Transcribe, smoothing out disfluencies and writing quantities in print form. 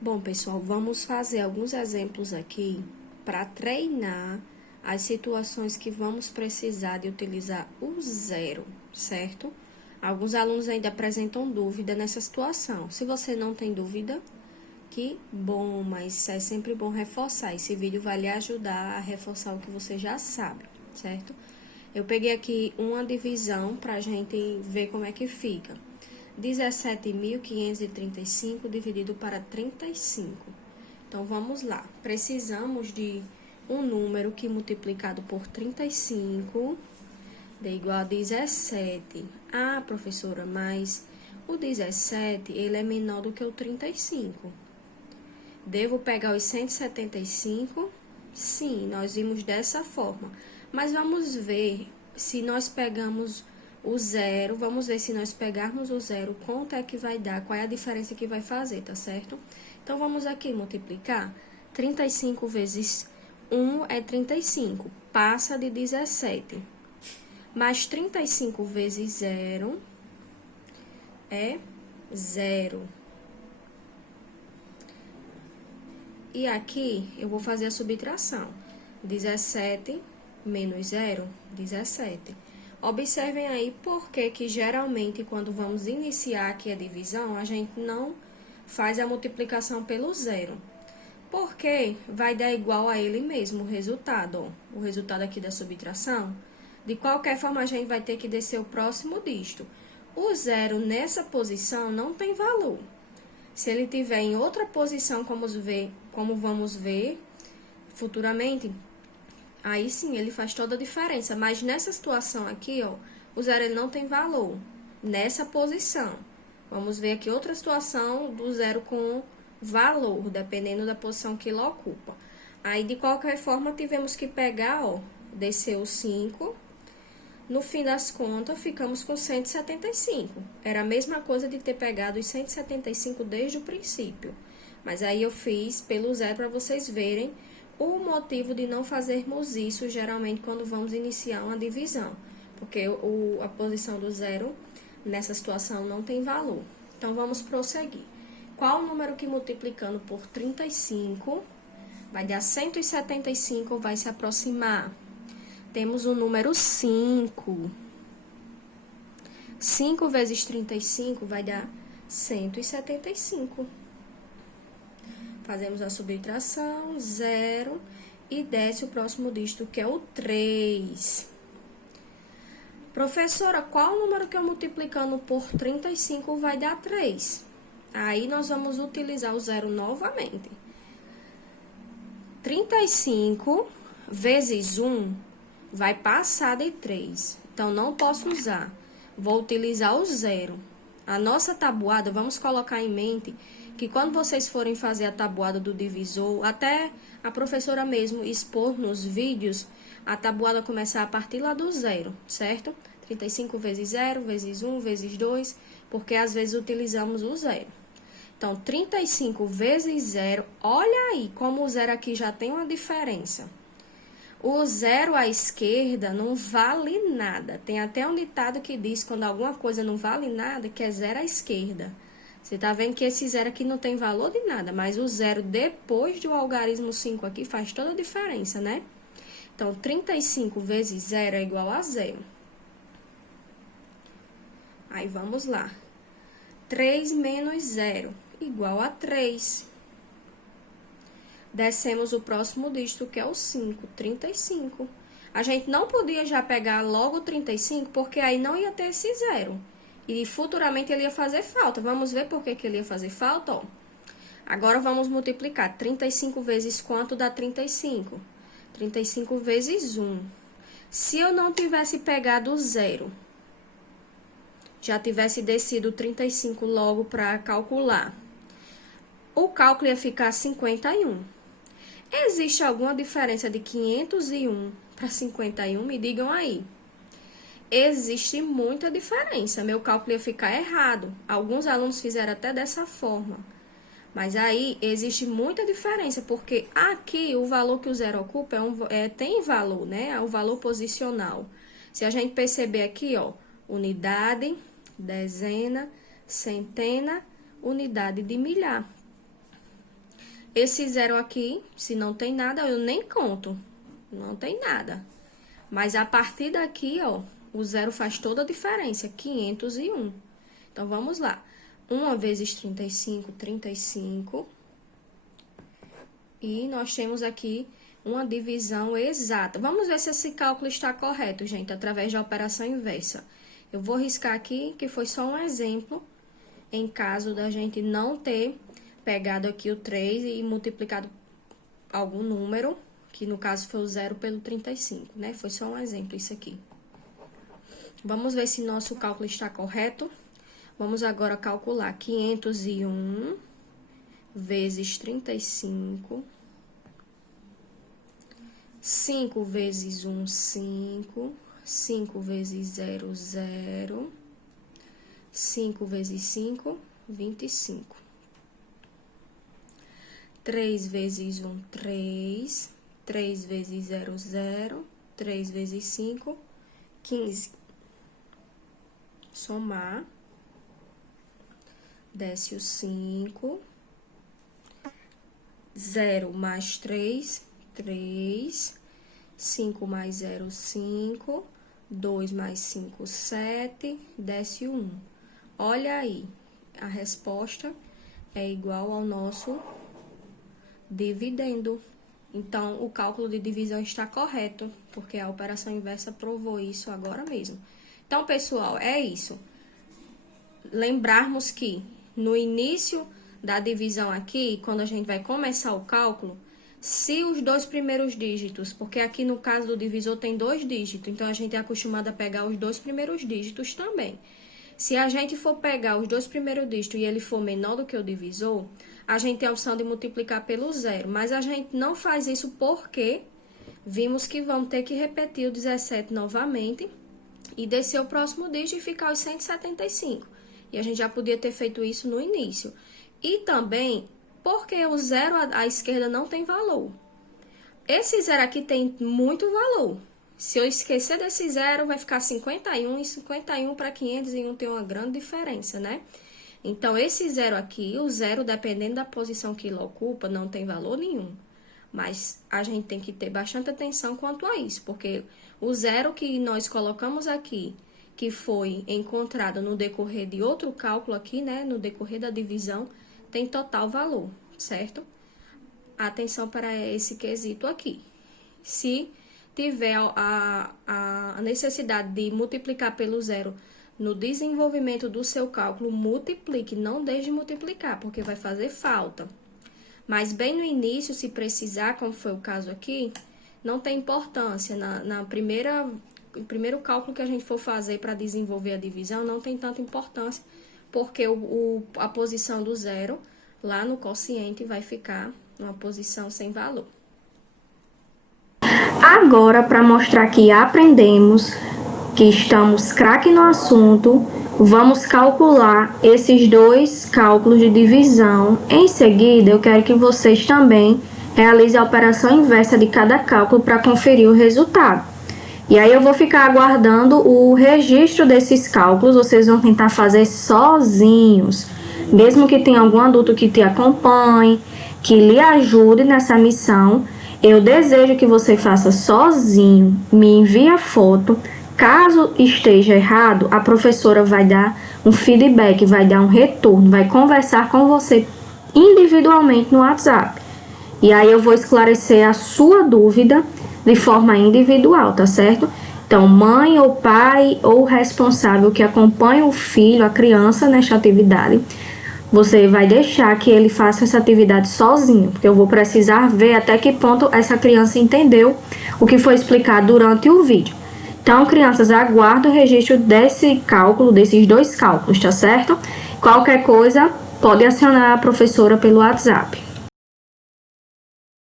Bom, pessoal, vamos fazer alguns exemplos aqui para treinar as situações que vamos precisar de utilizar o zero, certo? Alguns alunos ainda apresentam dúvida nessa situação. Se você não tem dúvida, que bom, mas é sempre bom reforçar. Esse vídeo vai lhe ajudar a reforçar o que você já sabe, certo? Eu peguei aqui uma divisão para a gente ver como é que fica. 17.535 dividido para 35. Então, vamos lá. Precisamos de um número que multiplicado por 35 dê igual a 17. Ah, professora, mas o 17, ele é menor do que o 35. Devo pegar os 175? Sim, nós vimos dessa forma. Mas vamos ver se nós pegamos o zero, vamos ver se nós pegarmos o zero, quanto é que vai dar, qual é a diferença que vai fazer, tá certo? Então, vamos aqui multiplicar. 35 vezes 1 é 35, passa de 17. Mais 35 vezes 0 é 0. E aqui, eu vou fazer a subtração. 17 menos 0, 17. Observem aí por que geralmente, quando vamos iniciar aqui a divisão, a gente não faz a multiplicação pelo zero. Porque vai dar igual a ele mesmo o resultado, ó. O resultado aqui da subtração. De qualquer forma, a gente vai ter que descer o próximo dígito. O zero nessa posição não tem valor. Se ele tiver em outra posição, como vamos ver futuramente, aí sim ele faz toda a diferença. Mas nessa situação aqui, ó, o zero ele não tem valor nessa posição. Vamos ver aqui outra situação do zero com valor, dependendo da posição que ele ocupa. Aí, de qualquer forma, tivemos que pegar, ó, descer o 5. No fim das contas, ficamos com 175. Era a mesma coisa de ter pegado os 175 desde o princípio. Mas aí eu fiz pelo zero para vocês verem o motivo de não fazermos isso, geralmente, quando vamos iniciar uma divisão. Porque a posição do zero, nessa situação, não tem valor. Então, vamos prosseguir. Qual o número que multiplicando por 35 vai dar 175 ou vai se aproximar? Temos o número 5. 5 vezes 35 vai dar 175. Fazemos a subtração, 0, e desce o próximo dígito, que é o 3. Professora, qual o número que eu multiplicando por 35 vai dar 3? Aí, nós vamos utilizar o zero novamente. 35 vezes 1 vai passar de 3. Então, não posso usar. Vou utilizar o zero. A nossa tabuada, vamos colocar em mente que quando vocês forem fazer a tabuada do divisor, até a professora mesmo expor nos vídeos, a tabuada começar a partir lá do zero, certo? 35 vezes 0, vezes 1, vezes 2, porque às vezes utilizamos o zero. Então, 35 vezes 0, olha aí como o zero aqui já tem uma diferença. O zero à esquerda não vale nada. Tem até um ditado que diz, quando alguma coisa não vale nada, que é zero à esquerda. Você tá vendo que esse zero aqui não tem valor de nada, mas o zero depois do algarismo 5 aqui faz toda a diferença, né? Então, 35 vezes 0 é igual a 0. Aí, vamos lá. 3 menos 0 igual a 3. Descemos o próximo dígito, que é o 5, 35. A gente não podia já pegar logo o 35, porque aí não ia ter esse zero. E futuramente ele ia fazer falta. Vamos ver por que ele ia fazer falta, ó. Agora, vamos multiplicar. 35 vezes quanto dá 35? 35 vezes 1. Se eu não tivesse pegado o zero, já tivesse descido 35 logo para calcular, o cálculo ia ficar 51. Existe alguma diferença de 501 para 51? Me digam aí. Existe muita diferença. Meu cálculo ia ficar errado. Alguns alunos fizeram até dessa forma. Mas aí existe muita diferença, porque aqui o valor que o zero ocupa tem valor, né? É o valor posicional. Se a gente perceber aqui, ó, unidade, dezena, centena, unidade de milhar. Esse zero aqui, se não tem nada, eu nem conto. Não tem nada. Mas a partir daqui, ó, o zero faz toda a diferença, 501. Então, vamos lá. 1 vezes 35, 35. E nós temos aqui uma divisão exata. Vamos ver se esse cálculo está correto, gente, através da operação inversa. Eu vou riscar aqui, que foi só um exemplo, em caso da gente não ter pegado aqui o 3 e multiplicado algum número, que no caso foi o 0 pelo 35, né? Foi só um exemplo isso aqui. Vamos ver se nosso cálculo está correto. Vamos agora calcular 501 vezes 35. 5 vezes 1, 5. 5 vezes 0, 0. 5 vezes 5, 25. 3 vezes 1, 3. 3 vezes 0, 0. 3 vezes 5, 15. Somar. Desce o 5. 0 mais 3, 3. 5 mais 0, 5. 2 mais 5, 7. Desce o 1. Olha aí, a resposta é igual ao nosso dividendo. Então, o cálculo de divisão está correto, porque a operação inversa provou isso agora mesmo. Então, pessoal, é isso. Lembrarmos que no início da divisão aqui, quando a gente vai começar o cálculo, se os dois primeiros dígitos, porque aqui no caso do divisor tem 2 dígitos, então a gente é acostumado a pegar os 2 primeiros dígitos também. Se a gente for pegar os 2 primeiros dígitos e ele for menor do que o divisor, a gente tem a opção de multiplicar pelo 0. Mas a gente não faz isso porque vimos que vamos ter que repetir o 17 novamente e descer o próximo dígito e ficar os 175. E a gente já podia ter feito isso no início. E também porque o 0 à esquerda não tem valor. Esse 0 aqui tem muito valor. Se eu esquecer desse 0, vai ficar 51, e 51 para 501 tem uma grande diferença, né? Então, esse 0 aqui, o 0, dependendo da posição que ele ocupa, não tem valor nenhum. Mas a gente tem que ter bastante atenção quanto a isso, porque o 0 que nós colocamos aqui, que foi encontrado no decorrer de outro cálculo aqui, né? No decorrer da divisão, tem total valor, certo? Atenção para esse quesito aqui. Se tiver a necessidade de multiplicar pelo 0 no desenvolvimento do seu cálculo, multiplique, não deixe de multiplicar, porque vai fazer falta. Mas bem no início, se precisar, como foi o caso aqui, não tem importância. O primeiro cálculo que a gente for fazer para desenvolver a divisão, não tem tanta importância, porque a posição do 0 lá no quociente vai ficar numa posição sem valor. Agora, para mostrar que aprendemos, que estamos craque no assunto, vamos calcular esses 2 cálculos de divisão. Em seguida, eu quero que vocês também realizem a operação inversa de cada cálculo para conferir o resultado. E aí eu vou ficar aguardando o registro desses cálculos, vocês vão tentar fazer sozinhos. Mesmo que tenha algum adulto que te acompanhe, que lhe ajude nessa missão, eu desejo que você faça sozinho, me envie a foto. Caso esteja errado, a professora vai dar um feedback, vai dar um retorno, vai conversar com você individualmente no WhatsApp. E aí eu vou esclarecer a sua dúvida de forma individual, tá certo? Então, mãe ou pai ou responsável que acompanha o filho, a criança nesta atividade, você vai deixar que ele faça essa atividade sozinho, porque eu vou precisar ver até que ponto essa criança entendeu o que foi explicado durante o vídeo. Então, crianças, aguardem o registro desse cálculo, desses 2 cálculos, tá certo? Qualquer coisa, pode acionar a professora pelo WhatsApp.